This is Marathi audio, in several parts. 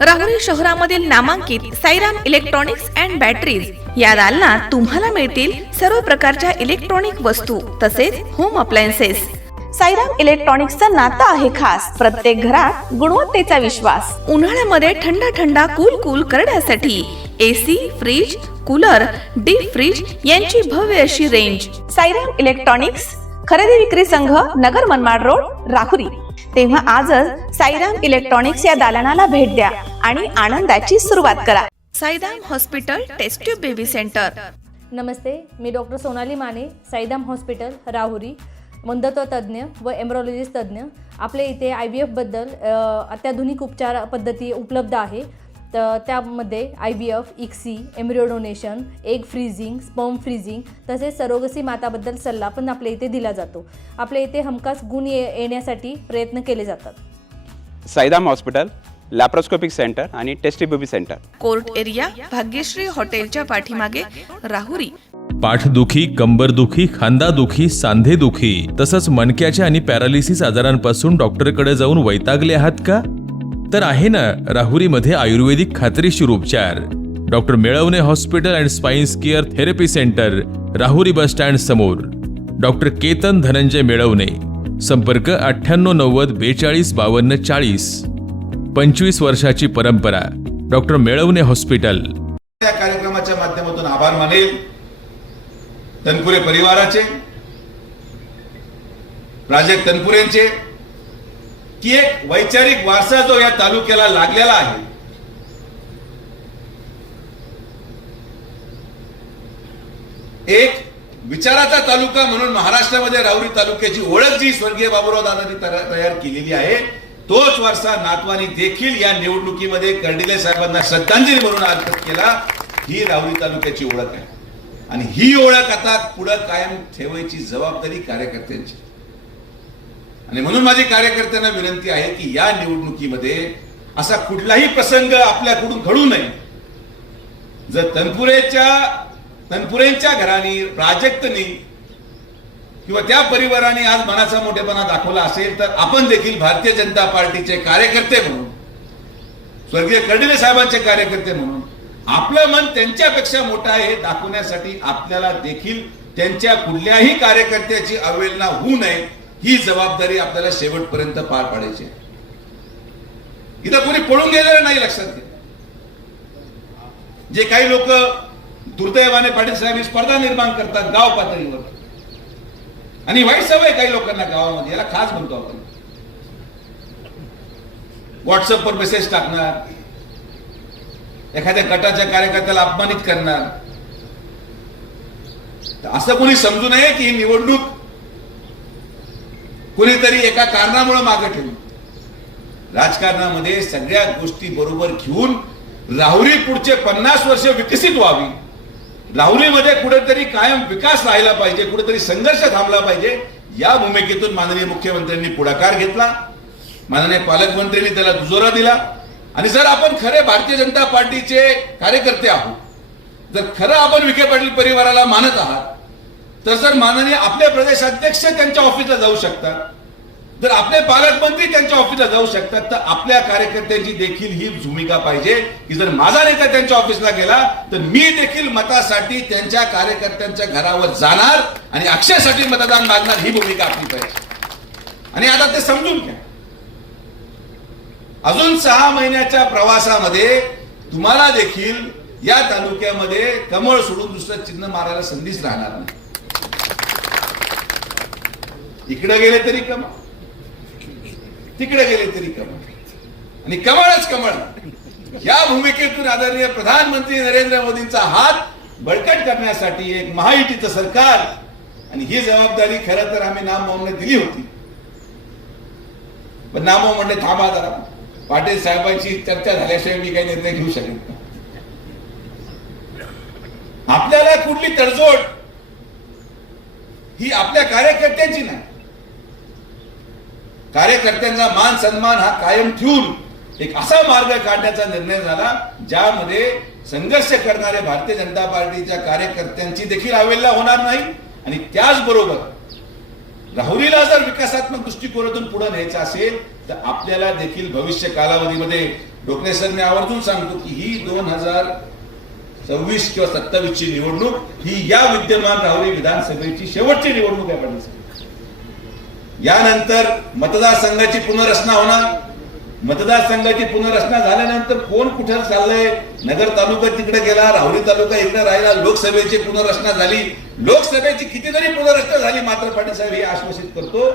राहुरी शहरामधील नामांकित साईराम इलेक्ट्रॉनिक्स अँड बॅटरीज या दालनात तुम्हाला मिळतील सर्व प्रकारच्या इलेक्ट्रॉनिक वस्तू तसेच होम अप्लायन्सेस। साईराम इलेक्ट्रॉनिक्सचं नातं आहे खास, प्रत्येक घरात गुणवत्तेचा विश्वास। उन्हाळ्यामध्ये थंड कूल करण्यासाठी AC, fridge, cooler, deep fridge यांची भव्य अशी रेंज। साईराम इलेक्ट्रॉनिक्स खरेदी विक्री संघ, नगर मनमाड रोड, राहुरी। तेव्हा आजच साईराम इलेक्ट्रॉनिक्स या दालनाला भेट द्या आणि आनंदाची सुरुवात करा। Sairam hospital test tube baby centre. नमस्ते, मी डॉक्टर सोनाली माने, साईराम हॉस्पिटल राहुरी, वंध्यत्व तज्ज्ञ व एम्ब्रॉलॉजिस्ट तज्ज्ञ। आपल्या इथे IVF बद्दल अत्याधुनिक उपचार पद्धती उपलब्ध आहे। तर त्यामध्ये IVF, ICSI, embryo donation, egg freezing, sperm freezing तसेच सरोगसी माताबद्दल सल्ला पण आपल्या इथे दिला जातो। आपल्या इथे हमखास गुण येण्यासाठी प्रयत्न केले जातात। साईराम हॉस्पिटल लॅप्रोस्कोपिक सेंटर आणि test baby centre, court area, Bhagyashree हॉटेलच्या पाठीमागे, राहुरी। पाठदुखी, कंबरदुखी, खांदादुखी, सांधेदुखी तसंच मणक्याच्या आणि पॅरालिसिस आजारांपासून डॉक्टरकडे जाऊन वैतागले आहात का? तर आहे ना राहुरीमध्ये आयुर्वेदिक खात्रीशीर उपचार। Doctor Melavane hospital and spine care therapy centre, Rahuri bus stand समोर। डॉक्टर केतन धनंजय मेळवणे, संपर्क 9890 42 52 40। 25 वर्षाची परंपरा, डॉक्टर मेळवणे हॉस्पिटल। या कार्यक्रमाच्या माध्यमातून आभार मानेल तनपुरे परिवाराचे, प्राजक्त तनपुरेंचे, की एक वैचारिक वारसा जो या तालुक्याला लागलेला आहे। एक विचाराचा तालुका म्हणून महाराष्ट्रामध्ये राहुरी तालुक्याची ओळख जी स्वर्गीय बाबुराव दादांनी तयार केलेली आहे, तोच वारसा नातवानी देखील या निवडणुकीमध्ये कर्डिले साहेबांना श्रद्धांजली म्हणून अर्पण केला। ही राहुरी तालुक्याची ओळख आहे आणि ही ओळख आता पुढे कायम ठेवायची जबाबदारी कार्यकर्त्यांची। आणि म्हणून माझी कार्यकर्त्यांना विनंती आहे की या निवडणुकीमध्ये असा कुठलाही प्रसंग आपल्याकडून घडू नये। जर तनपुरेंच्या घराणी, प्राजक्तनी किंवा त्या परिवाराने आज मनाचा मोठेपणा दाखवला असेल तर आपण देखील भारतीय जनता पार्टीचे कार्यकर्ते म्हणून, स्वर्गीय कर्डिले साहेबांचे कार्यकर्ते म्हणून आपलं मन त्यांच्यापेक्षा मोठं आहे हे दाखवण्यासाठी आपल्याला देखील त्यांच्या कुठल्याही कार्यकर्त्याची अवहेलना होऊ नये ही जबाबदारी आपल्याला शेवटपर्यंत पार पाडायची आहे। इथं कोणी पळून गेलेलं नाही, लक्षात घ्या। जे काही लोक दुर्दैवाने पाटील साहेब स्पर्धा निर्माण करतात गाव पातळीवर, आणि वाईट सवय काही लोकांना गावामध्ये, याला खास म्हणतो आपण। व्हॉट्सअपवर मेसेज टाकणार, एखाद्या गटाच्या कार्यकर्त्याला अपमानित करणार। असं कोणी समजू नये की ही निवडणूक कुणीतरी एका कारणामुळे मागे ठेवून। राजकारणामध्ये सगळ्या गोष्टी बरोबर घेऊन राहुरी पुढचे 50 वर्ष विकसित व्हावी, राहुरीमध्ये कुठेतरी कायम विकास राहिला पाहिजे, कुठेतरी संघर्ष थांबला पाहिजे, या भूमिकेतून माननीय मुख्यमंत्र्यांनी पुढाकार घेतला, माननीय पालकमंत्र्यांनी त्याला दुजोरा दिला। आणि जर आपण खरे भारतीय जनता पार्टीचे कार्यकर्ते आहोत, जर खरं आपण विखे पाटील परिवाराला मानत आहात, तर जर माननीय आपले प्रदेशाध्यक्ष त्यांच्या ऑफिसला जाऊ शकतात, जर आपले पालकमंत्री त्यांच्या ऑफिसला जाऊ शकतात, तर आपल्या कार्यकर्त्यांची देखील ही भूमिका पाहिजे की जर माझा नेता त्यांच्या ऑफिसला गेला तर मी देखील मतासाठी त्यांच्या कार्यकर्त्यांच्या घरावर जाणार आणि अक्षरसाठी मतदान मागणार, ही भूमिका आपली पाहिजे। आणि आता ते समजून घ्या, अजून 6 महिन्याच्या प्रवासामध्ये तुम्हाला देखील या तालुक्यामध्ये कमळ सोडून दुसरं चिन्ह मारायला संधीच राहणार नाही। इकडे गेले तरी कमळ, तिकडे गेले तरी कमळ, आणि कमळच कमळ। या भूमिकेतून आदरणीय प्रधानमंत्री नरेंद्र मोदींचा हात बळकट करण्यासाठी एक महायुतीचं सरकार, आणि ही जबाबदारी खरं तर आम्ही नामवंत दिली होती, पण नामवंत थांबा जरा, पाटील साहेबांची चर्चा झाल्याशिवाय मी काही निर्णय घेऊ शकेन का? आपल्याला कुठली तडजोड ही आपल्या कार्यकर्त्यांची नाही, कार्यकर्त्यांचा मान सन्मान हा कायम ठेवून एक असा मार्ग काढण्याचा निर्णय झाला ज्यामध्ये संघर्ष करणारे भारतीय जनता पार्टीच्या कार्यकर्त्यांची देखील अवहेलना होणार नाही। आणि त्याचबरोबर राहुरीला जर विकासात्मक दृष्टिकोनातून पुढे न्यायचं असेल तर आपल्याला देखील भविष्य कालावधीमध्ये डोकणे सर मी आवर्जून सांगतो की ही 2026 किंवा 27 ची निवडणूक ही या विद्यमान राहुरी विधानसभेची शेवटची निवडणूक आहे पाटील साहेब. यानंतर मतदारसंघाची पुनर्रचना होणार. मतदारसंघाची पुनर्रचना झाल्यानंतर कोण कुठे चाललंय, नगर तालुका तिकडे गेला, राहुरी तालुका इकडे राहिला, लोकसभेची पुनर्रचना झाली. लोकसभेची कितीतरी पुनर्रचना झाली, मात्र पाटील साहेब हे आश्वासित करतो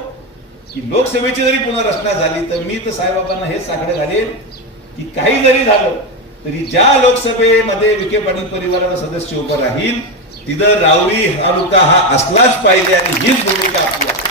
की लोकसभेची जरी पुनर्रचना झाली तर मी तर साहेबांना हेच साकडे घालेन की काही जरी झालं तरी ज्या लोकसभेमध्ये विखे पाटील परिवाराचा सदस्य उभं राहील तिथं राहुरी तालुका हा असलाच पाहिजे आणि हीच भूमिका आपली आहे.